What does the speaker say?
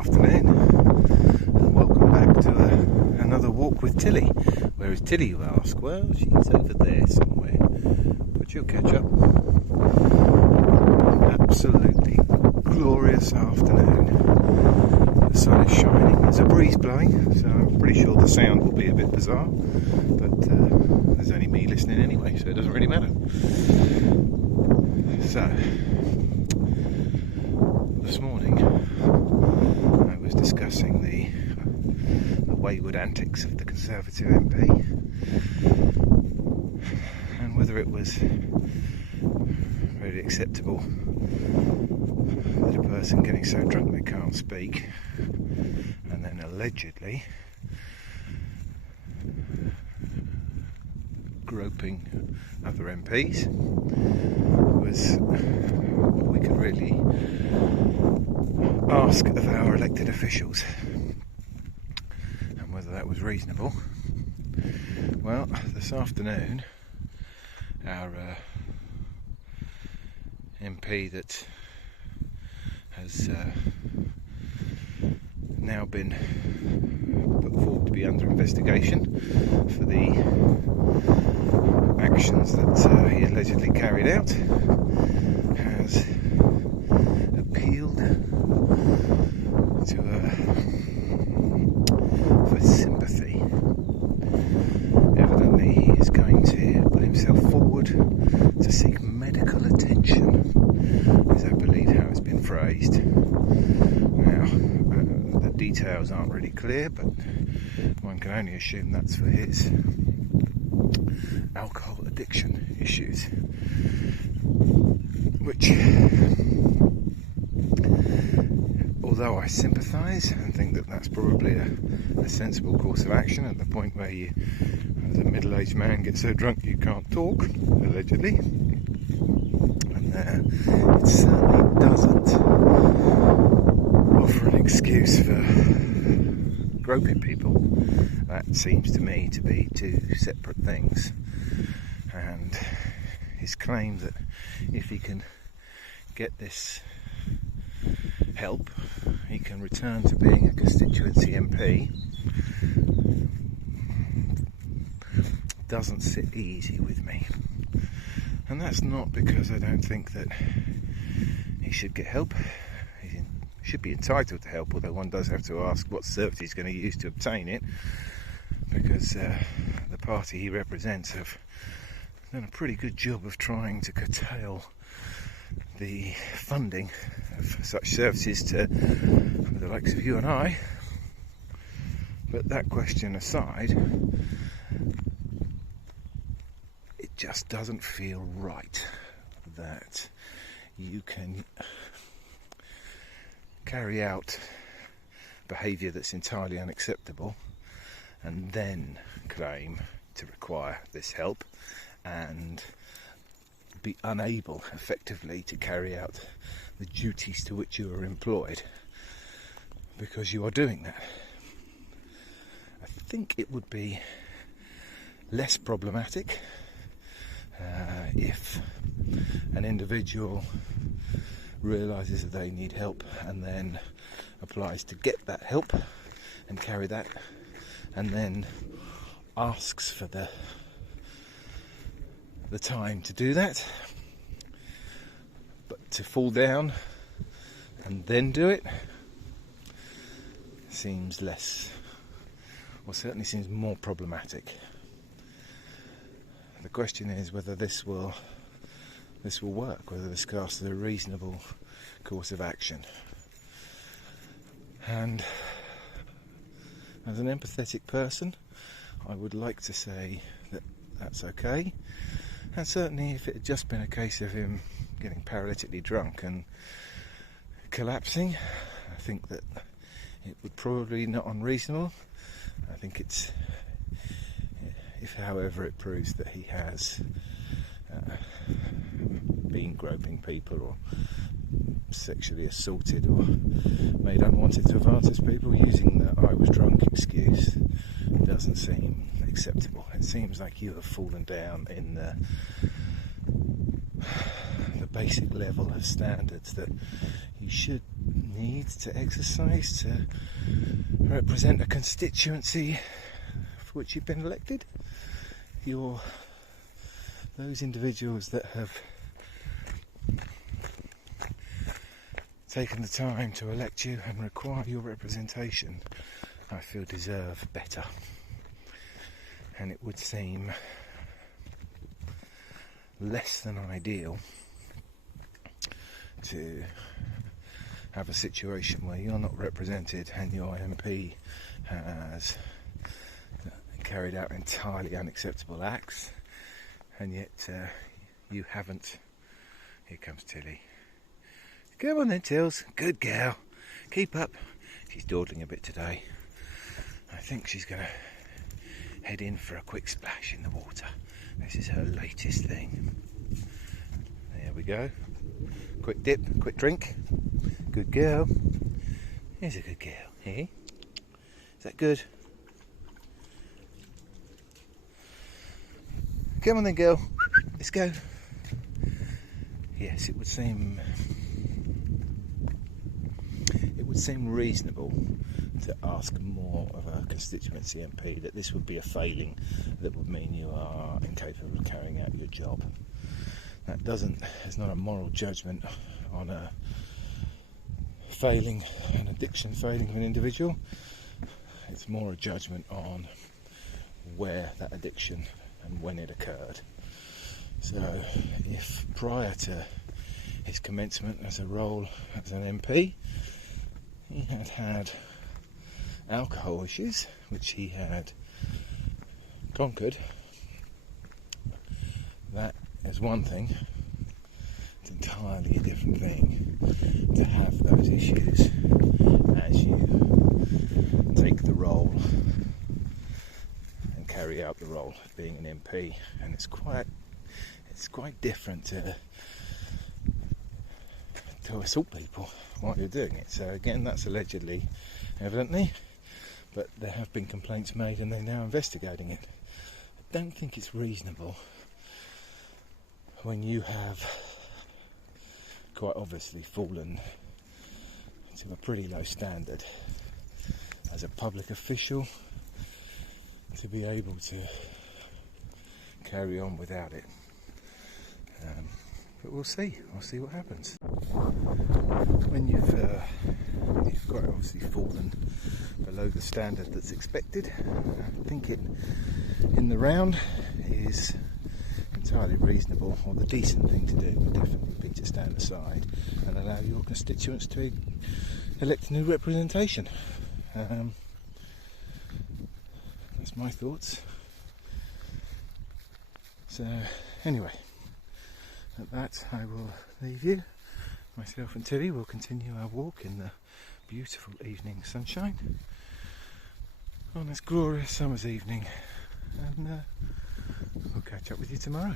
afternoon, and welcome back to another walk with Tilly. Where is Tilly, you ask? Well, she's over there somewhere, but she'll catch up. Absolutely glorious afternoon. The sun is shining, there's a breeze blowing, so I'm pretty sure the sound will be a bit bizarre, but there's only me listening anyway, so it doesn't really matter. So, this morning I was discussing the wayward antics of the Conservative MP and whether it was really acceptable that a person getting so drunk they can't speak and then allegedly groping other MPs was what we could really ask of our elected officials, and whether that was reasonable. Well, this afternoon our MP that has now been put forward to be under investigation for the actions that he allegedly carried out has appealed to for sympathy. Evidently he is going to put himself forward to seek medical attention, is I believe how it's been phrased. Now, the details aren't really clear, but one can only assume that's for his alcohol addiction issues, which, although I sympathise and think that that's probably a sensible course of action at the point where you, as a middle-aged man, get so drunk you can't talk, allegedly, and it certainly doesn't offer an excuse for groping people. That seems to me to be two separate things, and his claim that if he can get this help he can return to being a constituency MP doesn't sit easy with me. And that's not because I don't think that he should get help. He should be entitled to help, although one does have to ask what service he's going to use to obtain it, because the party he represents have done a pretty good job of trying to curtail the funding of such services to the likes of you and I. But that question aside, it just doesn't feel right that you can carry out behaviour that's entirely unacceptable and then claim to require this help and be unable effectively to carry out the duties to which you are employed because you are doing that. I think it would be less problematic if an individual realises that they need help and then applies to get that help and carry that and then asks for the time to do that, but to fall down and then do it seems less, or certainly seems more problematic. The question is whether this will work, whether this casts a reasonable course of action. And as an empathetic person, I would like to say that that's okay. And certainly if it had just been a case of him getting paralytically drunk and collapsing, I think that it would probably not unreasonable. I think it's, if however it proves that he has been groping people or sexually assaulted or made unwanted advances people, using the I was drunk excuse doesn't seem acceptable. It seems like you have fallen down in the basic level of standards that you should need to exercise to represent a constituency for which you've been elected. Those individuals that have taken the time to elect you and require your representation, I feel deserve better. And it would seem less than ideal to have a situation where you're not represented and your MP has carried out entirely unacceptable acts, and yet you haven't. Here comes Tilly. Come on then, Tills. Good girl. Keep up. She's dawdling a bit today. I think she's going to head in for a quick splash in the water. This is her latest thing. There we go. Quick dip, quick drink. Good girl. Here's a good girl. Hey? Is that good? Come on then, girl. Let's go. Yes, it would seem reasonable to ask more of a constituency MP that this would be a failing that would mean you are incapable of carrying out your job. It's not a moral judgment on a failing, an addiction failing of an individual. It's more a judgment on where that addiction and when it occurred. So if prior to his commencement as a role as an MP, he had alcohol issues, which he had conquered, that is one thing. It's entirely a different thing to have those issues as you take the role and carry out the role of being an MP, and it's quite different to assault people while you're doing it. So again, that's allegedly, evidently, but there have been complaints made and they're now investigating it. I don't think it's reasonable when you have quite obviously fallen to a pretty low standard as a public official to be able to carry on without it. But we'll see what happens. When you've quite obviously fallen below the standard that's expected, I think it, in the round, is entirely reasonable, or the decent thing to do would definitely be to stand aside and allow your constituents to elect new representation. That's my thoughts. So anyway, at that I will leave you. Myself and Tilly will continue our walk in the beautiful evening sunshine on this glorious summer's evening, and we'll catch up with you tomorrow.